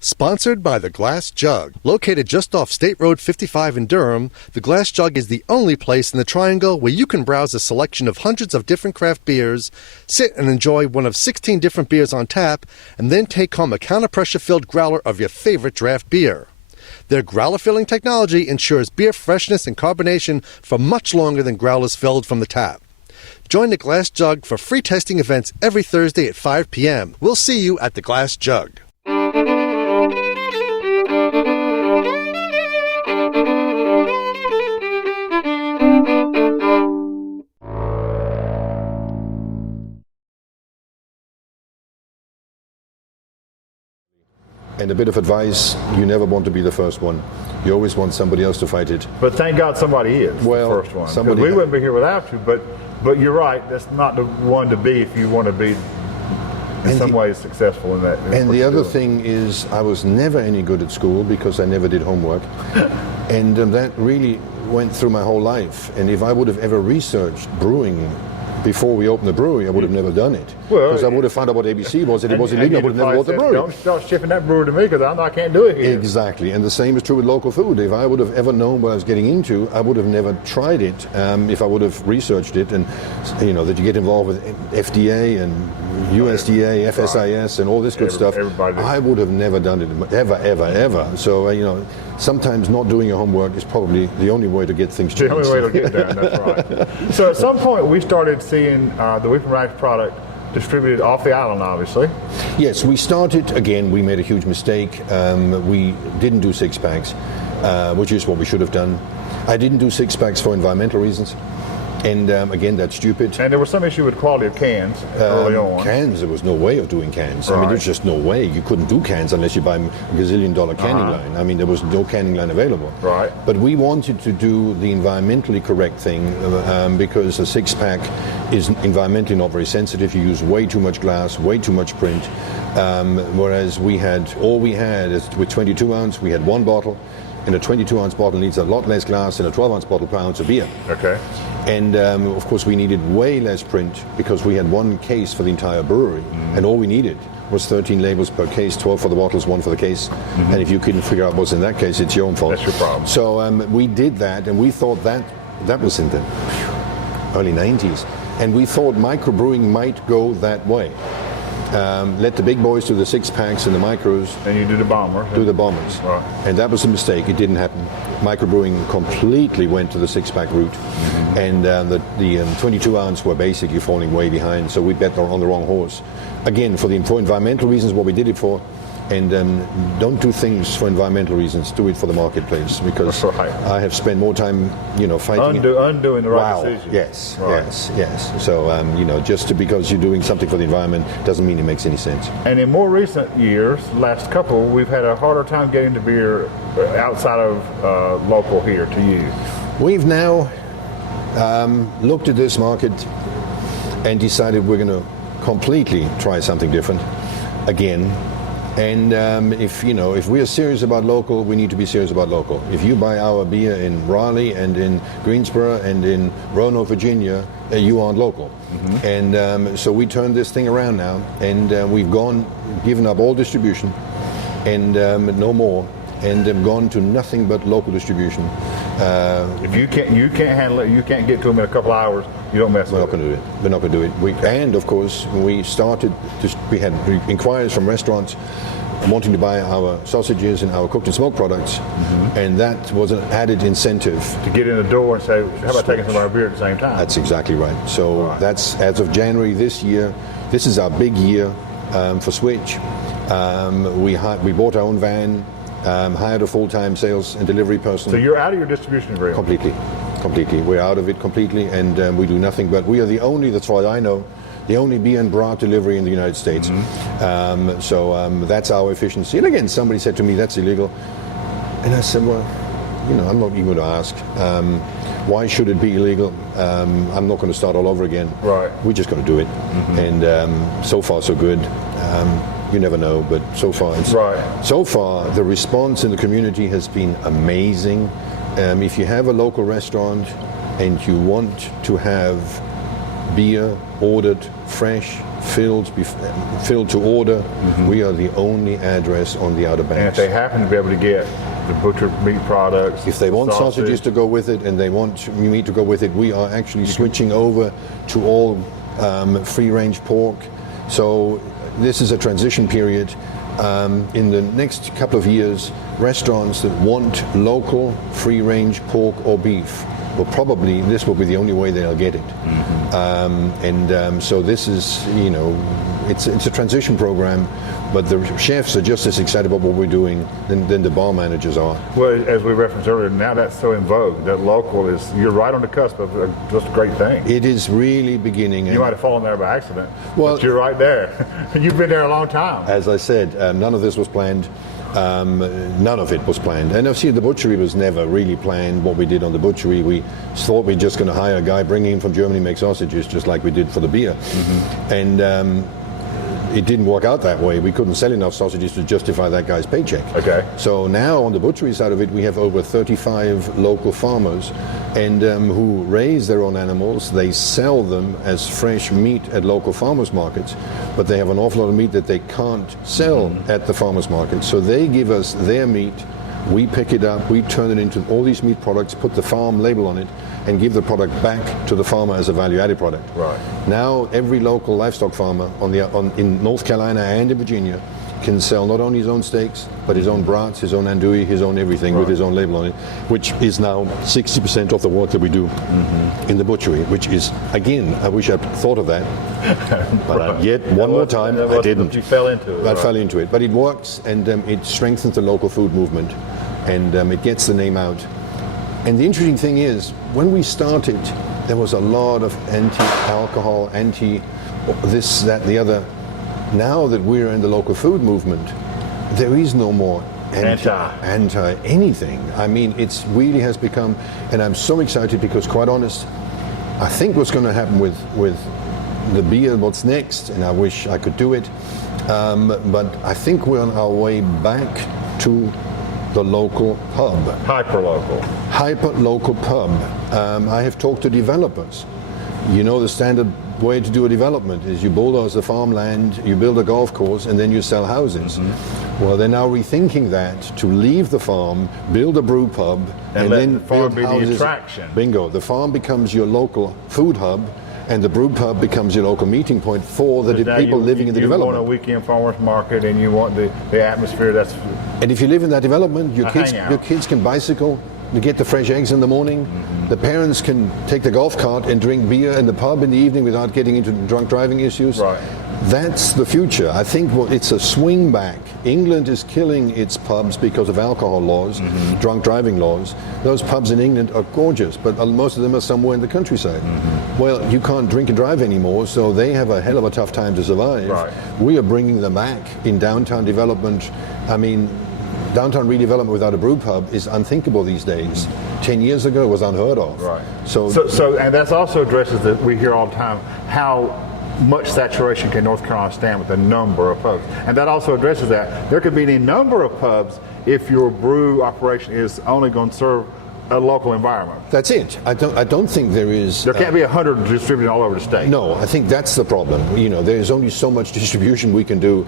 Sponsored by the Glass Jug. Located just off State Road 55 in Durham, the Glass Jug is the only place in the Triangle where you can browse a selection of hundreds of different craft beers, sit and enjoy one of 16 different beers on tap, and then take home a counter-pressure-filled growler of your favorite draft beer. Their growler filling technology ensures beer freshness and carbonation for much longer than growlers filled from the tap. Join the Glass Jug for free tasting events every Thursday at 5 p.m. We'll see you at the Glass Jug. And a bit of advice, you never want to be the first one. You always want somebody else to fight it. But thank God somebody is the first one. Because we wouldn't be here without you, but you're right, that's not the one to be if you want to be in some ways successful in that. And the other thing is, I was never any good at school because I never did homework. And that really went through my whole life. And if I would have ever researched brewing before we opened the brewery, I would have never done it. Because I would have found out what ABC was, and it was illegal, I would have never bought the brewery. Don't start shipping that brewery to me because I can't do it here. Exactly, and the same is true with local food. If I would have ever known what I was getting into, I would have never tried it. If I would have researched it, and you know that you get involved with FDA and USDA, FSIS, and all this good stuff, I would have never done it ever. So you know, sometimes not doing your homework is probably the only way to get things changed. The only way to get done. That's right. So at some point we started seeing the Weeping Radish product distributed off the island, obviously. Yes, we started, again, we made a huge mistake. We didn't do six-packs, which is what we should have done. I didn't do six-packs for environmental reasons. And again, that's stupid. And there was some issue with quality of cans early on. Cans, there was no way of doing cans. I mean, there's just no way. You couldn't do cans unless you buy a gazillion-dollar canning line. I mean, there was no canning line available. Right. But we wanted to do the environmentally correct thing because a six-pack is environmentally not very sensitive. You use way too much glass, way too much print. Whereas all we had is with 22 ounce, we had one bottle. And a 22-ounce bottle needs a lot less glass than a 12-ounce bottle per ounce of beer. Okay. And of course, we needed way less print because we had one case for the entire brewery, and all we needed was 13 labels per case, 12 for the bottles, 1 for the case. And if you couldn't figure out what's in that case, it's your own fault. That's your problem. So we did that, and we thought that was in the early 90s, and we thought microbrewing might go that way. Let the big boys do the six-packs and the micros. And you do the bombers. Do the bombers. Right. And that was a mistake. It didn't happen. Microbrewing completely went to the six-pack route. And the 22-ounce were basically falling way behind, so we bet on the wrong horse. Again, for environmental reasons, what we did it for. And don't do things for environmental reasons. Do it for the marketplace, because I have spent more time, fighting. Undoing the right decision. Yes, right. yes. So, just because you're doing something for the environment doesn't mean it makes any sense. And in more recent years, last couple, we've had a harder time getting the beer outside of local here to you. We've now looked at this market and decided we're going to completely try something different again. And if we are serious about local, we need to be serious about local. If you buy our beer in Raleigh and in Greensboro and in Roanoke, Virginia, you aren't local. And so we turned this thing around now, and we've given up all distribution, and no more, and gone to nothing but local distribution. If you can't handle it, you can't get to them in a couple hours, you don't mess with it. We're not going to do it. And of course, we had inquiries from restaurants wanting to buy our sausages and our cooked and smoked products, and that was an added incentive to get in the door and say, how about taking some of our beer at the same time? That's exactly right. So that's, as of January this year, this is our big year for Switch. We bought our own van, hired a full-time sales and delivery person. So you're out of your distribution agreement? Completely. We're out of it completely, and we do nothing but, we are the only, that's what I know, the only beer and brand delivery in the United States. So that's our efficiency. And again, somebody said to me, that's illegal. And I said, well, I'm not even going to ask. Why should it be illegal? I'm not going to start all over again. Right. We're just going to do it. And so far, so good. You never know, but so far, so far, the response in the community has been amazing. If you have a local restaurant and you want to have beer ordered fresh filled to order. We are the only address on the Outer Banks. And if they happen to be able to get the butcher meat products, if they want sausages to go with it and they want meat to go with it, we are actually switching over to all free-range pork. So this is a transition period. In the next couple of years, restaurants that want local free-range pork or beef, well, probably this will be the only way they'll get it. So this is, it's a transition program, but the chefs are just as excited about what we're doing than the bar managers are. Well, as we referenced earlier, now that's so in vogue that local is, you're right on the cusp of just a great thing. It is really beginning. You might have fallen there by accident, but you're right there. You've been there a long time. As I said, none of this was planned. None of it was planned. And see, the butchery was never really planned. What we did on the butchery, we thought we're just going to hire a guy, bring him from Germany, make sausages, just like we did for the beer. And it didn't work out that way. We couldn't sell enough sausages to justify that guy's paycheck. Okay. So now on the butchery side of it, we have over 35 local farmers and who raise their own animals. They sell them as fresh meat at local farmers markets, but they have an awful lot of meat that they can't sell at the farmers market. So they give us their meat. We pick it up, we turn it into all these meat products, put the farm label on it, and give the product back to the farmer as a value-added product. Right. Now, every local livestock farmer in North Carolina and in Virginia can sell not only his own steaks, but his own brats, his own andouille, his own everything with his own label on it, which is now 60% of the work that we do in the butchery, which is, again, I wish I'd thought of that, but yet one more time, I didn't. You fell into it. I fell into it, but it works, and it strengthens the local food movement, and it gets the name out. And the interesting thing is, when we started, there was a lot of anti-alcohol, anti-this, that, the other. Now that we're in the local food movement, there is no more anti anything. I mean, it really has become, and I'm so excited because, quite honest, I think what's going to happen with the beer, what's next, and I wish I could do it, but I think we're on our way back to the local pub. Hyper-local pub. I have talked to developers. The standard way to do a development is you bulldoze the farmland, you build a golf course, and then you sell houses. Well, they're now rethinking that to leave the farm, build a brew pub, and then the farm build houses. The attraction. Bingo. The farm becomes your local food hub, and the brew pub becomes your local meeting point for the people living in the development. You want a weekend farmers market, and you want the atmosphere that's. And if you live in that development, your kids can bicycle. You get the fresh eggs in the morning. The parents can take the golf cart and drink beer in the pub in the evening without getting into drunk driving issues. Right. That's the future. I think it's a swing back. England is killing its pubs because of alcohol laws, drunk driving laws. Those pubs in England are gorgeous, but most of them are somewhere in the countryside. Well, you can't drink and drive anymore, so they have a hell of a tough time to survive. Right. We are bringing them back in downtown development. I mean, downtown redevelopment without a brew pub is unthinkable these days. 10 years ago, it was unheard of. Right. So and that's also addresses that we hear all the time, how much saturation can North Carolina stand with the number of pubs? And that also addresses that. There could be any number of pubs if your brew operation is only going to serve a local environment. That's it. I don't think there is. There can't be 100 distributed all over the state. No, I think that's the problem. There's only so much distribution we can do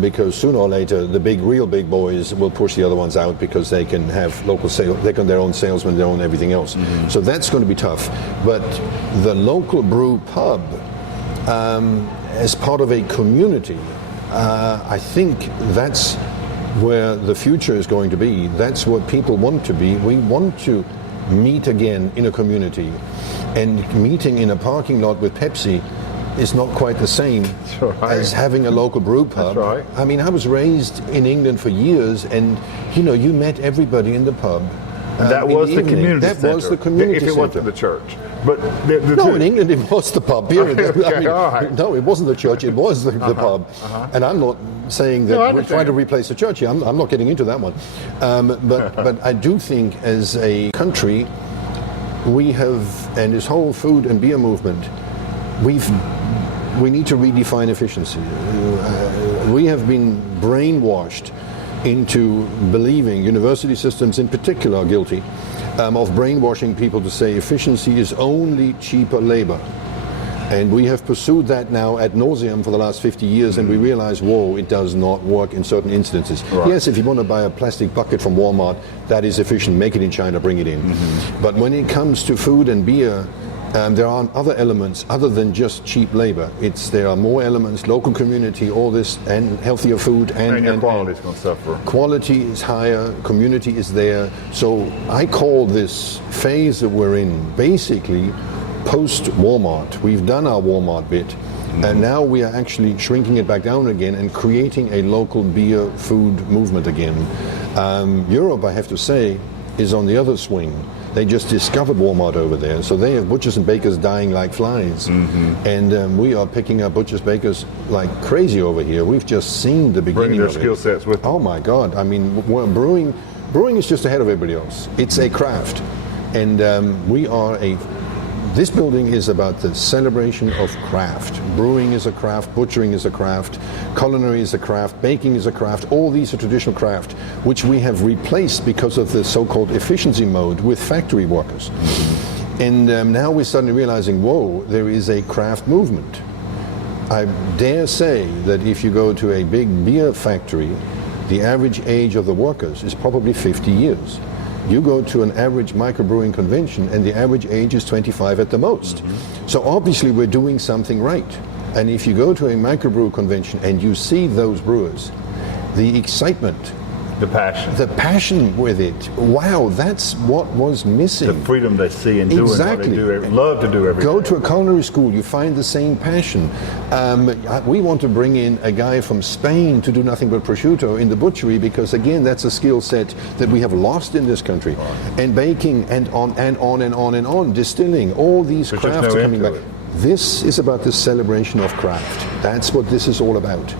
because sooner or later the real big boys will push the other ones out because they can have local sales, they can their own salesmen, their own everything else. So that's going to be tough. But the local brew pub, as part of a community, I think that's where the future is going to be. That's what people want to be. We want to meet again in a community, and meeting in a parking lot with Pepsi is not quite the same as having a local brew pub. That's right. I mean, I was raised in England for years, and you met everybody in the pub. That was the community center. That was the community center. If it wasn't the church. But no, in England it was the pub, period. Okay, all right. No, it wasn't the church, it was the pub. And I'm not saying that we're trying to replace the church here. I'm not getting into that one. But I do think as a country, we have, and this whole food and beer movement, we need to redefine efficiency. We have been brainwashed into believing, university systems in particular are guilty, of brainwashing people to say efficiency is only cheaper labor. And we have pursued that now ad nauseum for the last 50 years, and we realize, whoa, it does not work in certain instances. Right. Yes, if you want to buy a plastic bucket from Walmart, that is efficient. Make it in China, bring it in. But when it comes to food and beer, there are other elements other than just cheap labor. There are more elements, local community, all this, and healthier food. And your quality is going to suffer. Quality is higher, community is there. So I call this phase that we're in basically post-Walmart. We've done our Walmart bit, and now we are actually shrinking it back down again and creating a local beer food movement again. Europe, I have to say, is on the other swing. They just discovered Walmart over there, so they have butchers and bakers dying like flies. And we are picking up butchers, bakers like crazy over here. We've just seen the beginning Bringing of their it. skill sets with them. Oh my God! I mean, brewing is just ahead of everybody else. It's a craft, and this building is about the celebration of craft. Brewing is a craft, butchering is a craft, culinary is a craft, baking is a craft. All these are traditional craft, which we have replaced because of the so-called efficiency mode with factory workers. And now we're suddenly realizing, whoa, there is a craft movement. I dare say that if you go to a big beer factory, the average age of the workers is probably 50 years. You go to an average microbrewing convention and the average age is 25 at the most. So obviously we're doing something right. And if you go to a microbrew convention and you see those brewers, the excitement, The passion with it, wow, that's what was missing. the freedom they see in doing Exactly. what they do, love to do every Go day. to a culinary school, you find the same passion. We want to bring in a guy from Spain to do nothing but prosciutto in the butchery because, again, that's a skill set that we have lost in this country. And baking and on and on and on and on, distilling, all these There's just crafts no are coming end back. to it. This is about the celebration of craft. That's what this is all about.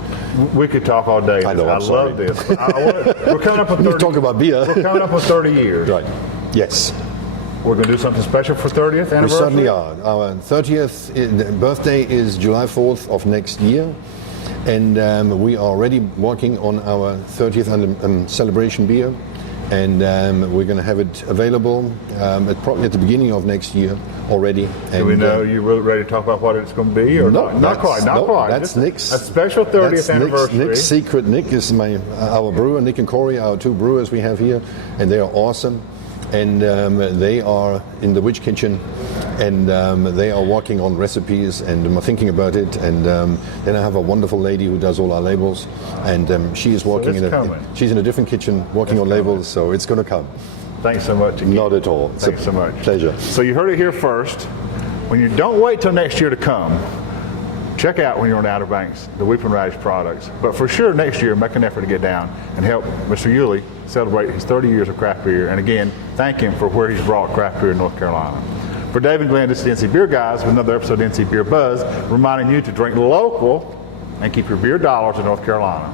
We could talk all day. I know, I'm love sorry. this. We're coming up on 30. You talk about beer. We're coming up on 30 years. Right. Yes. We're going to do something special for 30th anniversary. We certainly are. Our 30th birthday is July 4th of next year, and we are already working on our 30th celebration beer, and we're going to have it available probably at the beginning of next year already. Do we know you're ready to talk about what it's going to be? Or No, not quite. Not quite. That's Just Nick's. A special 30th That's anniversary. Nick's secret. Nick is our brewer. Nick and Corey, our two brewers we have here, and they are awesome. And they are in the witch kitchen, and they are working on recipes and thinking about it. And then I have a wonderful lady who does all our labels, and she is working she's in a different kitchen working on labels. So it's going to come. Thanks so much again. Not at all. Thanks so much. Pleasure. So you heard it here first. When you don't wait till next year to come, check out when you're on the Outer Banks, the Weeping Radish products. But for sure next year, make an effort to get down and help Mr. Uli celebrate his 30 years of craft beer. And again, thank him for where he's brought craft beer in North Carolina. For Dave and Glenn, this is the NC Beer Guys with another episode of NC Beer Buzz, reminding you to drink local and keep your beer dollars in North Carolina.